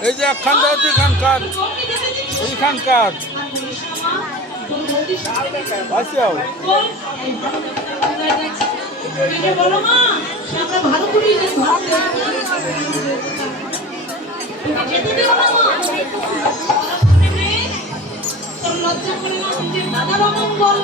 এই যে এখানকার এইখানকার আসিও বলো মা আমরা ভালো করে যেতে দিও না মা লজ্জা করে না দাদার অমঙ্গল